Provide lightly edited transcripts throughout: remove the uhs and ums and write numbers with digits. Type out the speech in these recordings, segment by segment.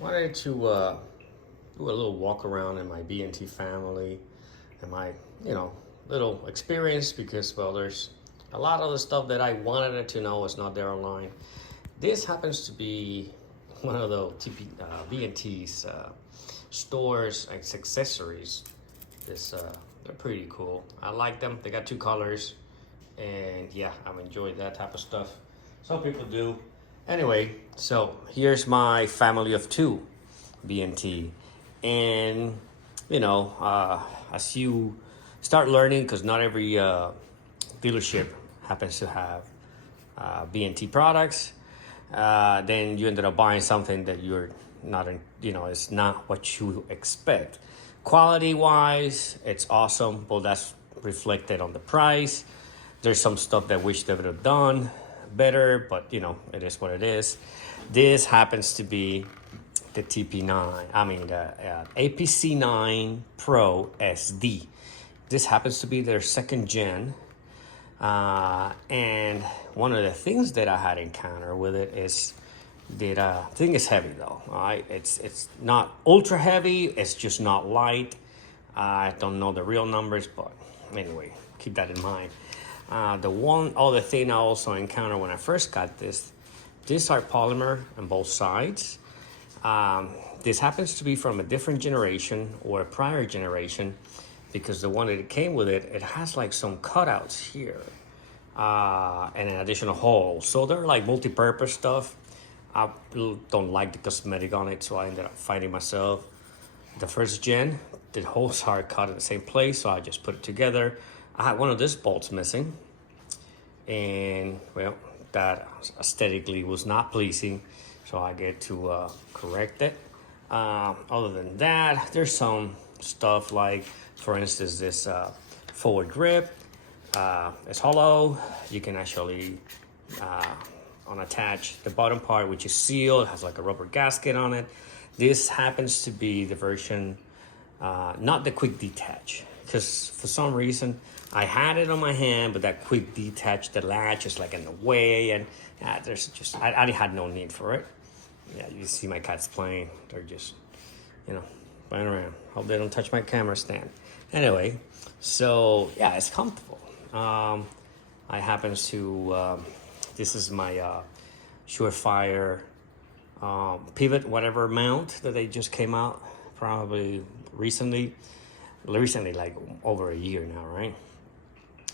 wanted to do a little walk around in my B&T family and my, little experience because, well, there's a lot of the stuff that I wanted to know is not there online. This happens to be one of the B&T's stores, accessories. They're pretty cool. I like them. They got two colors, and yeah, I've enjoyed that type of stuff. Some people do. Anyway, so here's my family of two, B&T, and as you start learning, because not every dealership happens to have B&T products, then you ended up buying something that you're not, it's not what you expect. Quality wise, it's awesome, but that's reflected on the price. There's some stuff that I wish they would have done better, but it is what it is. This happens to be the the APC9 Pro SD. This happens to be their second gen. And one of the things that I had encountered with it is that thing is heavy though. All right, it's not ultra heavy. It's just not light. I don't know the real numbers, but anyway, keep that in mind. The one other thing I also encountered when I first got this, these are polymer on both sides. This happens to be from a different generation or a prior generation, because the one that it came with it has like some cutouts here and an additional hole. So they're like multi-purpose stuff. I don't like the cosmetic on it, so I ended up finding myself. The first gen, the holes are cut in the same place, so I just put it together. I had one of these bolts missing, and well, that aesthetically was not pleasing, so I get to correct it. Other than that, there's some stuff like, for instance, this forward grip. It's hollow. You can actually unattach the bottom part, which is sealed. It has like a rubber gasket on it. This happens to be the version, not the quick detach, because for some reason I had it on my hand, but that quick detach, the latch is like in the way, and I had no need for it. Yeah, you see my cats playing. They're just, playing around. Hope they don't touch my camera stand. Anyway, so yeah, it's comfortable. I happens to, this is my Surefire pivot, whatever mount that they just came out, probably recently, like over a year now, right?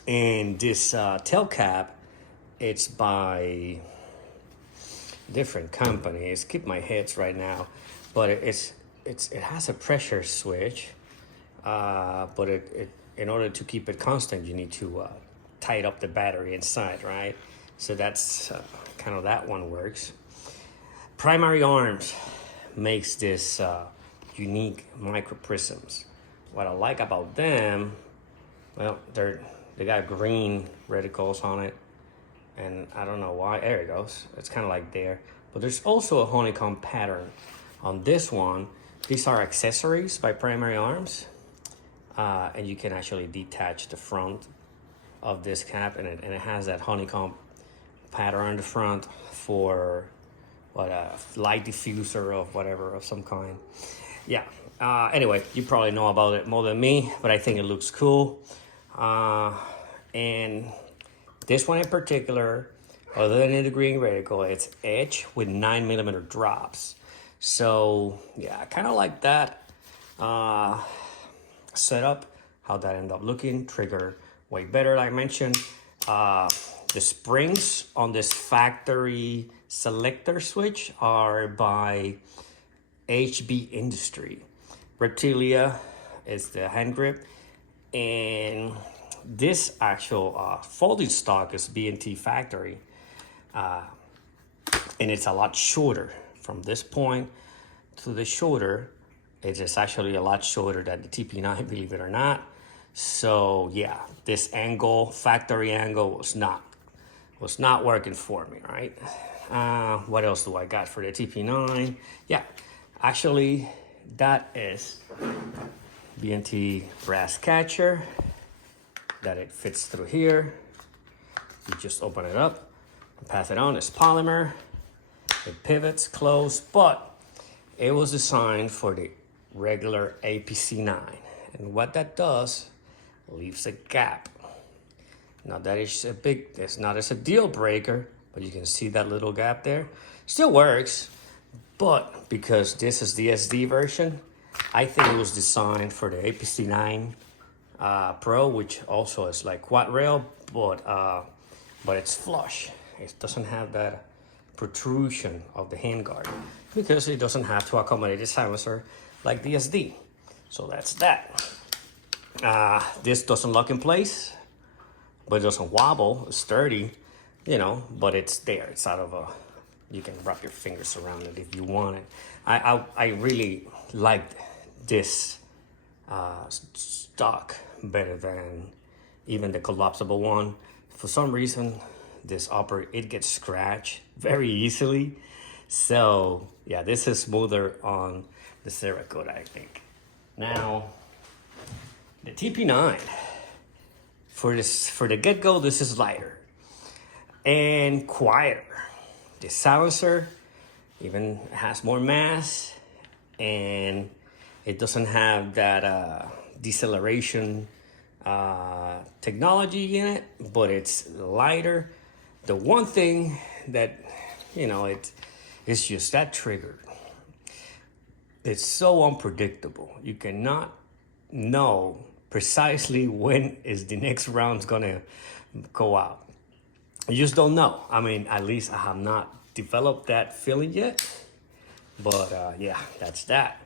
And this tail cap, it's by different company. Skip my heads right now, but it has a pressure switch, but in order to keep it constant, you need to tight up the battery inside, right? So that's kind of that one works. Primary Arms makes this unique micro prisms. What I like about them, well, they got green reticles on it, and I don't know why. There it goes. It's kind of like there, but there's also a honeycomb pattern on this one. These are accessories by Primary Arms, and you can actually detach the front of this cap, and it has that honeycomb pattern on the front for light diffuser of whatever, of some kind. Yeah. Anyway, you probably know about it more than me, but I think it looks cool. And this one in particular, other than the green reticle, it's edge with 9mm drops. So yeah, I kind of like that setup, how that ended up looking. Trigger way better, like I mentioned. The springs on this factory selector switch are by HB Industry. Reptilia is the hand grip, and this actual folding stock is B&T factory, and it's a lot shorter. From this point to the shoulder, it is actually a lot shorter than the TP9, believe it or not. So yeah, this angle, factory angle, was not working for me, right? What else do I got for the TP9? Yeah, actually, that is Bnt Brass Catcher, that it fits through here. You just open it up and pass it on. It's polymer. It pivots close, but it was designed for the regular APC9. And what that does, leaves a gap. Now that is a big, it's not as a deal breaker, but you can see that little gap there. Still works, but because this is the SD version, I think it was designed for the APC9 Pro, which also is like quad rail, but it's flush. It doesn't have that protrusion of the handguard because it doesn't have to accommodate the silencer like the SD. So that's that. This doesn't lock in place, but it doesn't wobble. It's sturdy, you know, but it's there. It's out of a, you can wrap your fingers around it if you want it. I really liked this stock better than even the collapsible one. For some reason, this upper, it gets scratched very easily. So yeah, this is smoother on the Cerakote, I think. Now, the TP9, for the get-go, this is lighter and quieter. The silencer even has more mass, and it doesn't have that deceleration technology in it, but it's lighter. The one thing that, you know, it's just that trigger. It's so unpredictable. You cannot know precisely when is the next round's gonna go out. You just don't know. I mean, at least I have not developed that feeling yet. But yeah, that's that.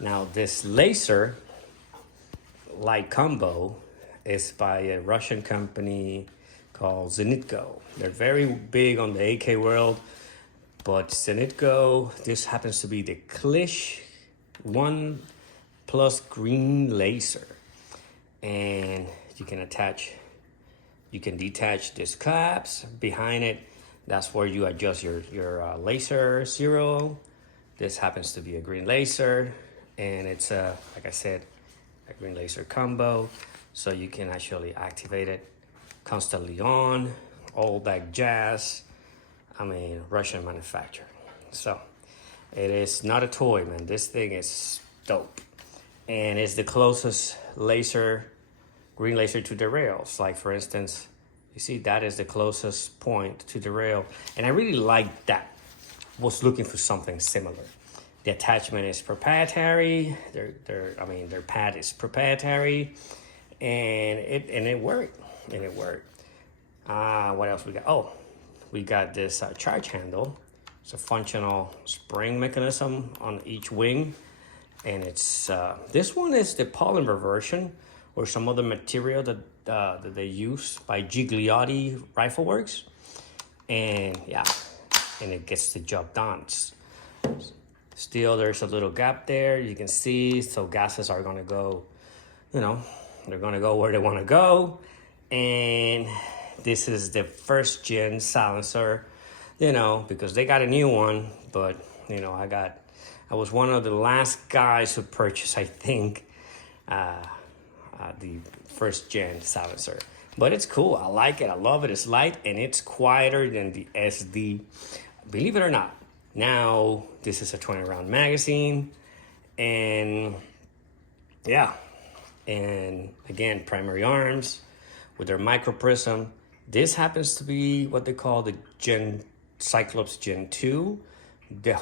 Now this laser light combo is by a Russian company called Zenitgo. They're very big on the AK world, but Zenitgo, this happens to be the Klish 1 plus green laser. And you can detach these caps behind it. That's where you adjust your laser zero. This happens to be a green laser, and it's like I said, a green laser combo. So you can actually activate it constantly on, all that jazz. I mean, Russian manufacturer. So it is not a toy, man. This thing is dope. And it's the closest laser, green laser to the rails. Like for instance, you see that is the closest point to the rail. And I really like that. Was looking for something similar. The attachment is proprietary. Their pad is proprietary, and it worked. What else we got? Oh, we got this charge handle. It's a functional spring mechanism on each wing, and it's this one is the polymer version or some other material that they use by Gigliotti Rifle Works, and yeah. And it gets the job done. Still, there's a little gap there. You can see, so gases are gonna go, you know, they're gonna go where they wanna go. And this is the first gen silencer, you know, because they got a new one, but you know, I was one of the last guys who purchased, I think, the first gen silencer. But it's cool, I like it, I love it, it's light, and it's quieter than the SD. Believe it or not, now this is a 20 round magazine, and yeah, and again, primary arms with their micro prism. This happens to be what they call the Cyclops Gen 2. The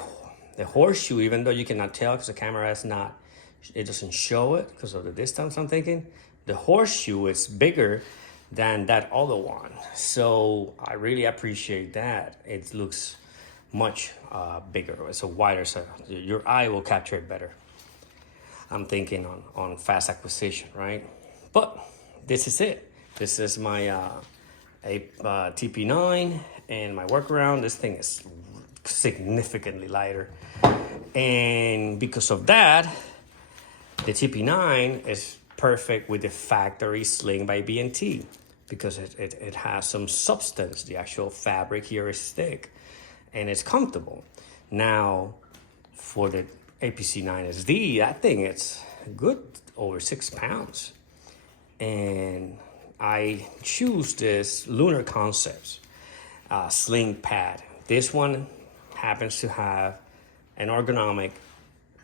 horseshoe, even though you cannot tell because the camera it doesn't show it because of the distance, I'm thinking. The horseshoe is bigger than that other one. So I really appreciate that. It looks much bigger. It's a wider, so your eye will capture it better. I'm thinking on fast acquisition, right? But this is it. This is my TP9 and my workaround. This thing is significantly lighter. And because of that, the TP9 is perfect with the factory Sling by B&T because it has some substance. The actual fabric here is thick and it's comfortable. Now, for the APC9 SD, that thing it's good over 6 pounds. And I choose this Lunar Concepts sling pad. This one happens to have an ergonomic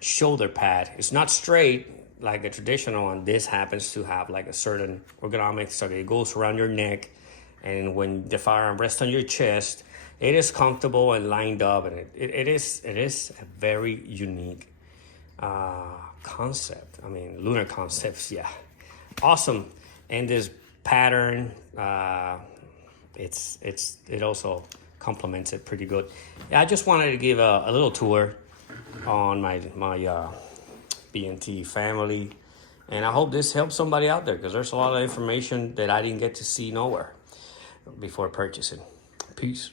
shoulder pad. It's not straight like the traditional one. This happens to have like a certain ergonomics, so it goes around your neck, and when the firearm rests on your chest, it is comfortable and lined up, and it is a very unique concept. I mean, Lunar concepts, yeah, awesome. And this pattern, it also complements it pretty good. Yeah, I just wanted to give a little tour on my B&T family, and I hope this helps somebody out there, because there's a lot of information that I didn't get to see nowhere before purchasing. Peace.